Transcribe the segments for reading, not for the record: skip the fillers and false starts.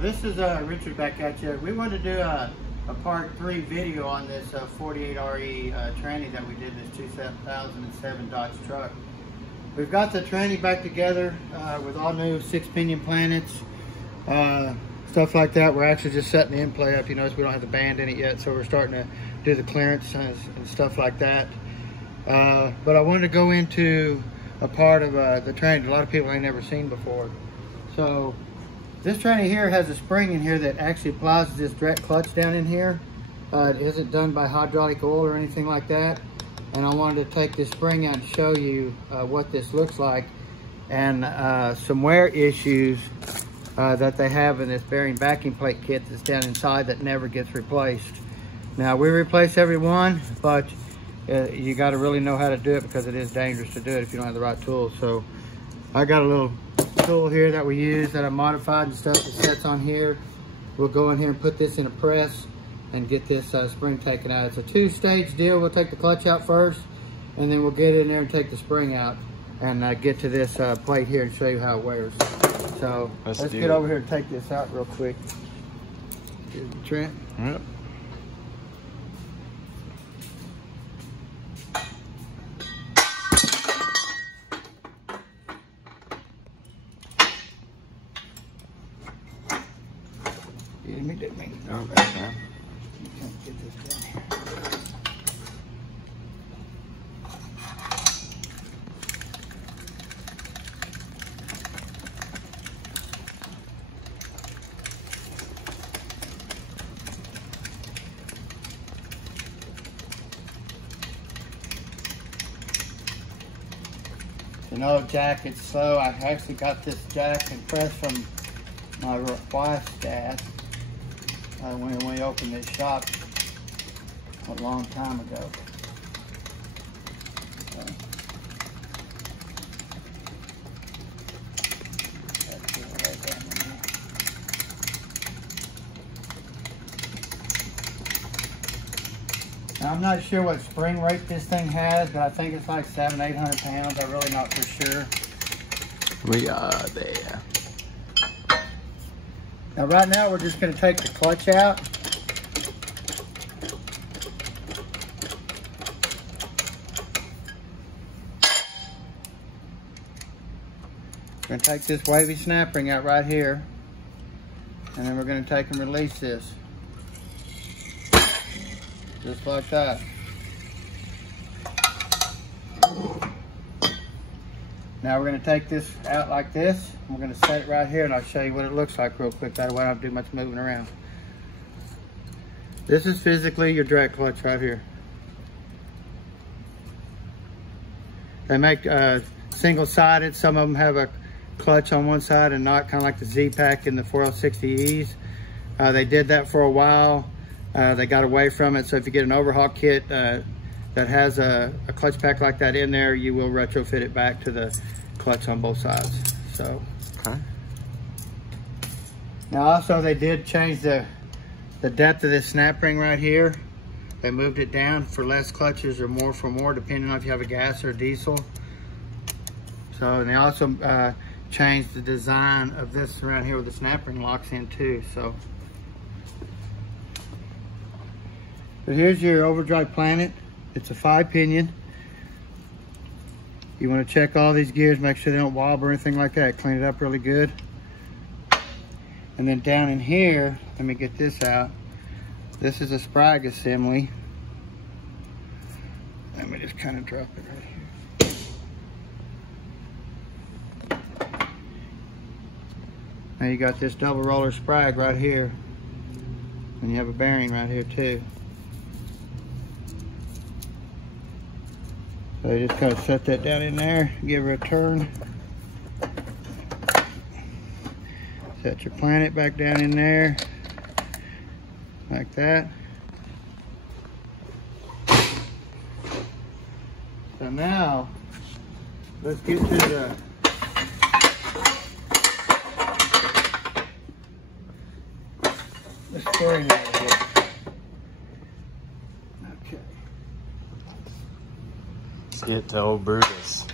Well, this is Richard back at you. We wanted to do a part 3 video on this 48RE tranny that we did, this 2007 Dodge truck. We've got the tranny back together with all new 6-pinion planets, stuff like that. We're actually just setting the end play up. You notice we don't have the band in it yet, so we're starting to do the clearance and stuff like that. But I wanted to go into a part of the tranny a lot of people ain't never seen before. So this tranny here has a spring in here that actually applies this direct clutch down in here. It isn't done by hydraulic oil or anything like that. And I wanted to take this spring out and show you what this looks like, and some wear issues that they have in this bearing backing plate kit that's down inside that never gets replaced. Now, we replace every one, but you got to really know how to do it, because it is dangerous to do it if you don't have the right tools. So I got a little tool here that we use that I modified and stuff that sets on here. We'll go in here and put this in a press and get this spring taken out. It's a 2-stage deal. We'll take the clutch out first, and then we'll get in there and take the spring out and get to this plate here and show you how it wears. So let's get over here and take this out real quick. Trent? Yep. Didn't mean to. Oh, that's fine. Get this down here. You know, jack, it's slow. I actually got this jack and press from my wife's dad when we opened this shop a long time ago. Now, I'm not sure what spring rate this thing has, but I think it's like 700-800 pounds. I'm really not for sure. We are there. Now, right now, we're just going to take the clutch out. We're going to take this wavy snap ring out right here, and then we're going to take and release this. Just like that. Now we're going to take this out like this. We're going to set it right here, and I'll show you what it looks like real quick. That way I don't have to do much moving around. This is physically your drag clutch right here. They make single-sided. Some of them have a clutch on one side and not, kind of like the Z-Pack in the 4L60Es. They did that for a while. They got away from it. So if you get an overhaul kit that has a clutch pack like that in there, you will retrofit it back to the clutch on both sides. So, okay. Now also they did change the depth of this snap ring right here. They moved it down for less clutches or more for more, depending on if you have a gas or a diesel. So, and they also changed the design of this around here where the snap ring locks in too. So, but here's your Overdrive planet. It's a 5-pinion. You want to check all these gears, make sure they don't wobble or anything like that. Clean it up really good. And then down in here, let me get this out. This is a Sprague Assembly. Let me just kind of drop it right here. Now you got this double roller Sprague right here. And you have a bearing right here too. So you just kind of set that down in there, give her a turn. Set your planet back down in there, like that. So now, let's get to the spring right here. Okay. Let's get to old Brutus.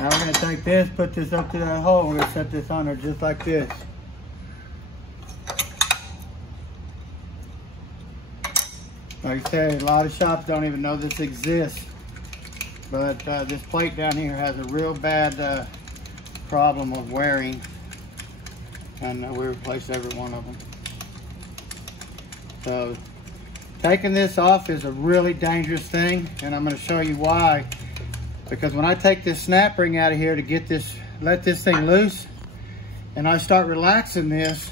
Now gonna take this, put this up to that hole. We're gonna set this on there just like this. Like I said, a lot of shops don't even know this exists. But this plate down here has a real bad problem of wearing. And we replaced every one of them. So taking this off is a really dangerous thing, and I'm going to show you why. Because when I take this snap ring out of here to get this, let this thing loose, and I start relaxing this,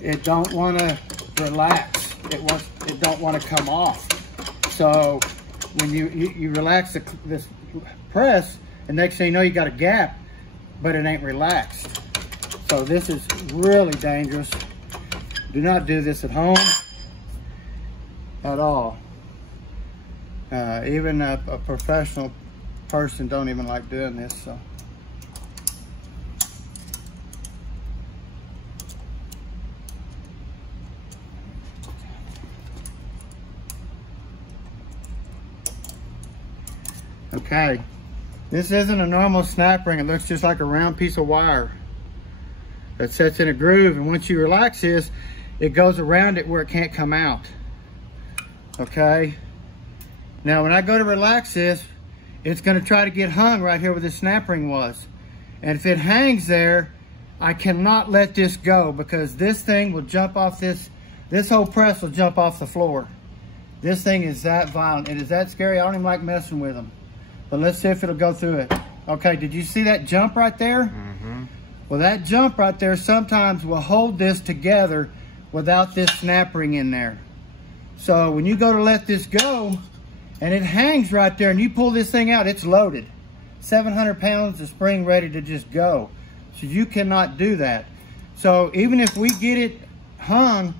it don't want to relax. It don't want to come off. So when you relax this press, and next thing you know, you got a gap, but it ain't relaxed. So this is really dangerous. Do not do this at home at all. Even a professional person don't even like doing this. So. Okay, this isn't a normal snap ring. It looks just like a round piece of wire that sets in a groove, and once you relax this, it goes around it where it can't come out. Okay, now when I go to relax this, it's going to try to get hung right here where the snap ring was, and if it hangs there, I cannot let this go, because this thing will jump off this whole press will jump off the floor. This thing is that violent. It is that scary. I don't even like messing with them. But let's see if it'll go through it. Okay, did you see that jump right there? Mm-hmm. Well, that jump right there sometimes will hold this together without this snap ring in there. So when you go to let this go, and it hangs right there, and you pull this thing out, it's loaded. 700 pounds of spring ready to just go. So you cannot do that. So even if we get it hung,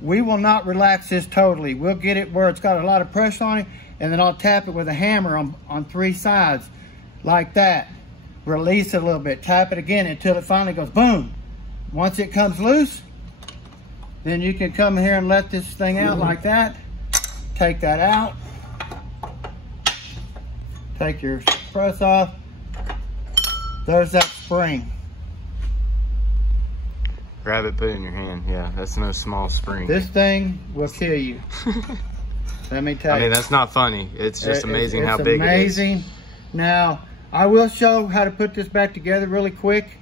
we will not relax this totally. We'll get it where it's got a lot of pressure on it, and then I'll tap it with a hammer on 3 sides, like that. Release it a little bit, tap it again until it finally goes boom. Once it comes loose, then you can come here and let this thing out like that. Take that out. Take your press off. There's that spring. Grab it, put it in your hand. Yeah, that's no small spring. This thing will kill you. Let me tell you. I mean, that's not funny. It's just amazing how big it is. It's amazing. Now, I will show how to put this back together really quick.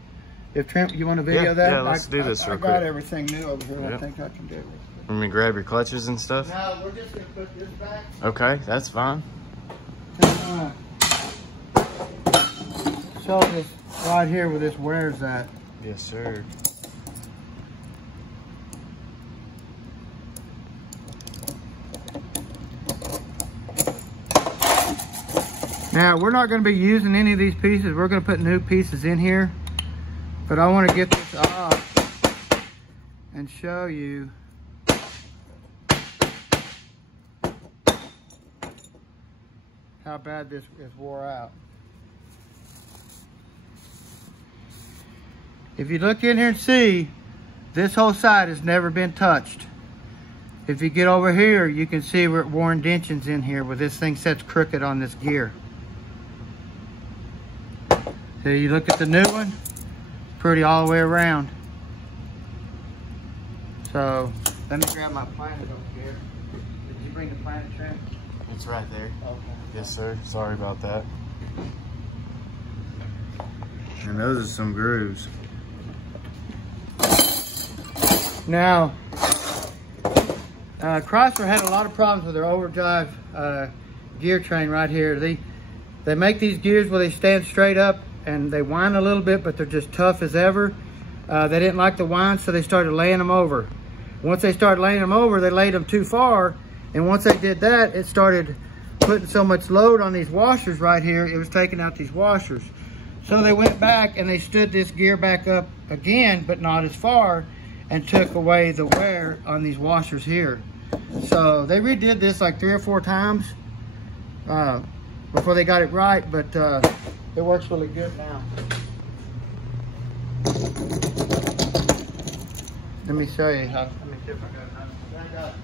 If Trent, you want to video that? Yeah, let's do this real quick. I got everything new over here. Yep. I think I can do it. Let me grab your clutches and stuff. No, we're just going to put this back. Okay, that's fine. Show this right here where this wears at. Yes, sir. Now, we're not going to be using any of these pieces. We're going to put new pieces in here. But I want to get this off and show you how bad this is wore out. If you look in here and see, this whole side has never been touched. If you get over here, you can see where it wore indentions in here where this thing sets crooked on this gear. So you look at the new one, pretty all the way around. So let me grab my planet over here. Did you bring the planet, Trent? It's right there. Okay. Yes, sir. Sorry about that. And those are some grooves. Now, Chrysler had a lot of problems with their Overdrive gear train right here. They make these gears where they stand straight up and they whine a little bit, but they're just tough as ever. They didn't like the whine, so they started laying them over. Once they started laying them over, they laid them too far, and once they did that, it started putting so much load on these washers right here, it was taking out these washers. So they went back and they stood this gear back up again, but not as far, and took away the wear on these washers here. So they redid this like 3 or 4 times before they got it right, but it works really good now. Let me show you how. Let me see if I got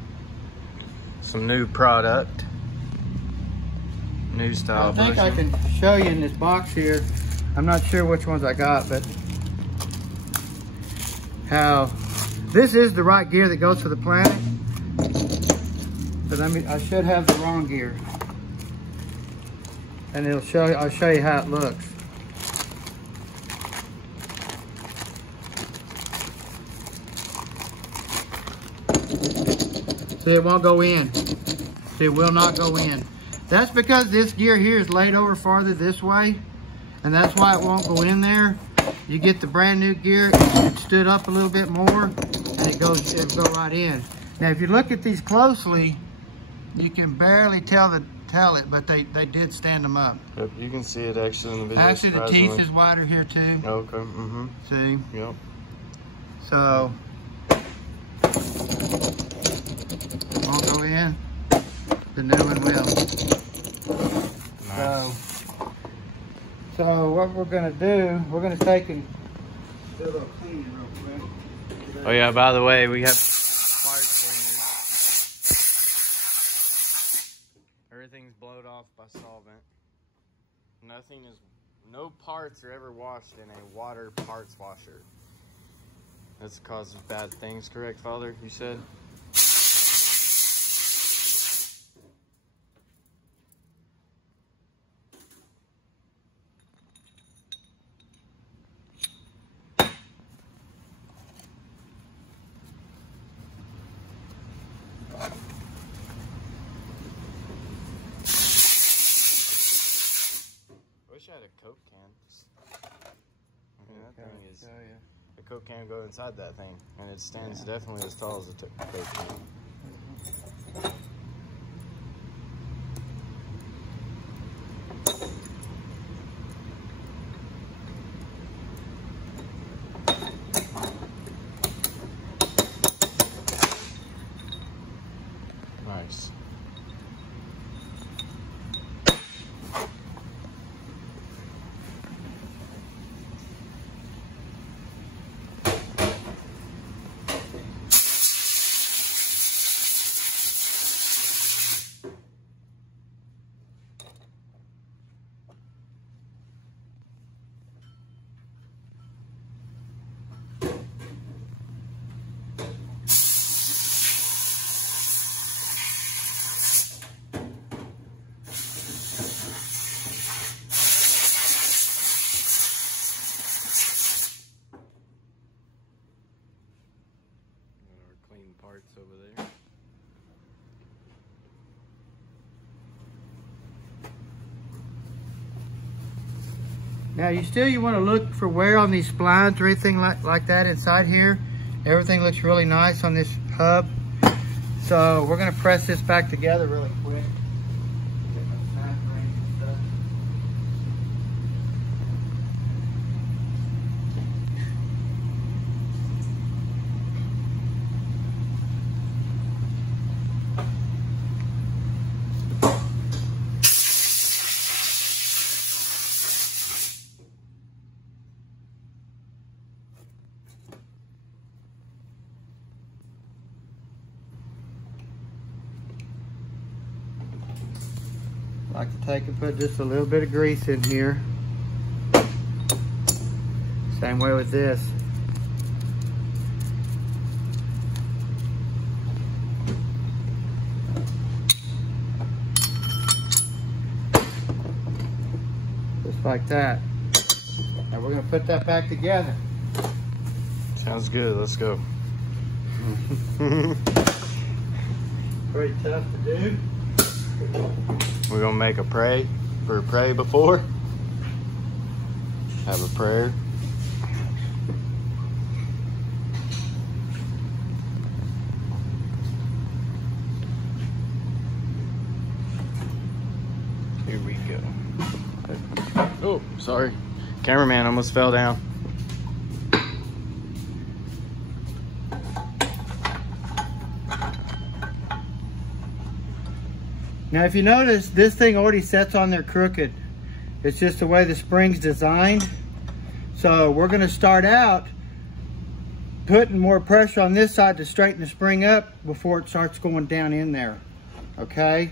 some new product. New style I think bushing. I can show you in this box here. I'm not sure which ones I got, but how this is the right gear that goes for the Planet. But I should have the wrong gear. And I'll show you how it looks. See, it won't go in. See, it will not go in. That's because this gear here is laid over farther this way, and that's why it won't go in there. You get the brand new gear, it stood up a little bit more, and it'll go right in. Now, if you look at these closely, you can barely tell it, but they did stand them up. Yep, you can see it actually in the video. Actually, the teeth is wider here too. Okay. Mm-hmm. See? Yep. So, won't go in. The new one will. Nice. So what we're gonna do, we're gonna take and do a little cleaning real quick. Oh yeah, by the way, we have spark cleaners. Everything's blowed off by solvent. No parts are ever washed in a water parts washer. That's the cause of bad things, correct, Father? You said? I wish I had a Coke can. I mean, that thing is... The Coke can go inside that thing, and it stands definitely as tall as a Coke can. Nice. Parts over there. Now you want to look for wear on these splines or anything like that inside here. Everything looks really nice on this hub. So we're going to press this back together really quick. I like to take and put just a little bit of grease in here. Same way with this. Just like that. Now we're going to put that back together. Sounds good. Let's go. Pretty tough to do. We're gonna make a pray before. Have a prayer. Here we go. Oh, sorry. Cameraman almost fell down. Now if you notice, this thing already sets on there crooked. It's just the way the spring's designed. So we're gonna start out putting more pressure on this side to straighten the spring up before it starts going down in there, okay?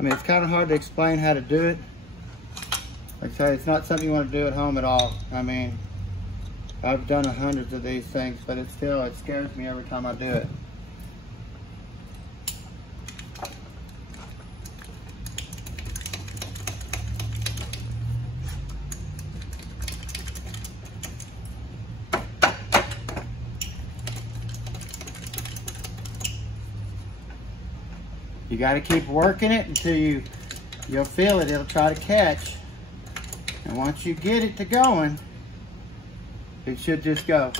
I mean, it's kind of hard to explain how to do it. Like I say, it's not something you want to do at home at all. I mean, I've done hundreds of these things, but it scares me every time I do it. You got to keep working it until you'll feel it. It'll try to catch. And once you get it to going, it should just go.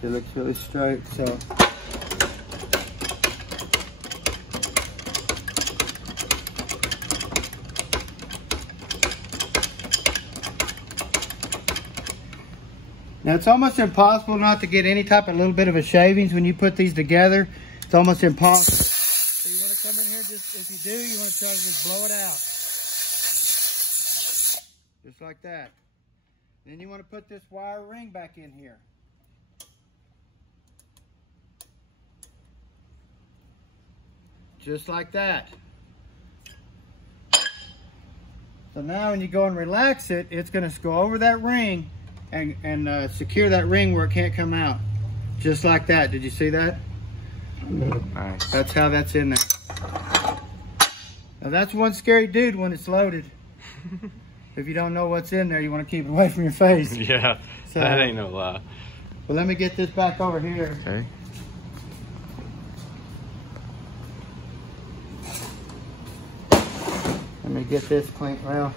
It looks really straight, so now it's almost impossible not to get any type of little bit of a shavings when you put these together. It's almost impossible. So you want to come in here, just if you do, you want to try to just blow it out. Just like that. Then you want to put this wire ring back in here. Just like that. So now when you go and relax it, it's going to go over that ring and secure that ring where it can't come out. Just like that. Did you see that? Nice. That's how that's in there. Now that's one scary dude when it's loaded. If you don't know what's in there, you want to keep it away from your face. Yeah, so, that ain't no lie. Well, let me get this back over here. Okay. Let me get this clean. Well,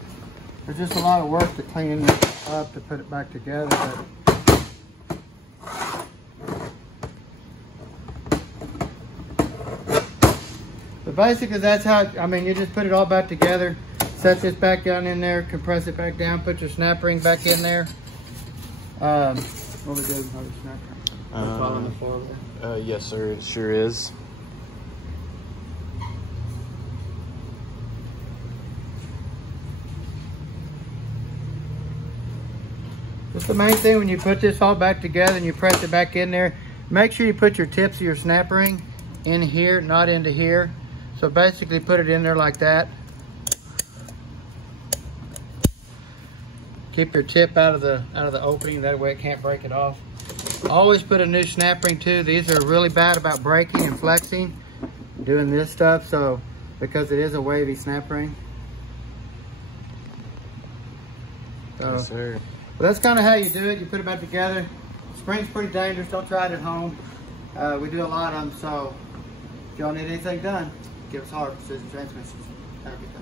there's just a lot of work to clean this up to put it back together. But basically, that's how, I mean, you just put it all back together. Set this back down in there, compress it back down, put your snap ring back in there. What we doing? How the snap ring? It's all on the floor there. Yes, sir. It sure is. Just the main thing when you put this all back together and you press it back in there, make sure you put your tips of your snap ring in here, not into here. So basically put it in there like that. Keep your tip out of the opening, that way it can't break it off. Always put a new snap ring too. These are really bad about breaking and flexing, doing this stuff, so because it is a wavy snap ring. So, Yes, sir. Well, that's kind of how you do it. You put it back together. Spring's pretty dangerous. Don't try it at home. We do a lot of them, so if y'all need anything done, give us a holler. Precision Transmissions. Have a good day.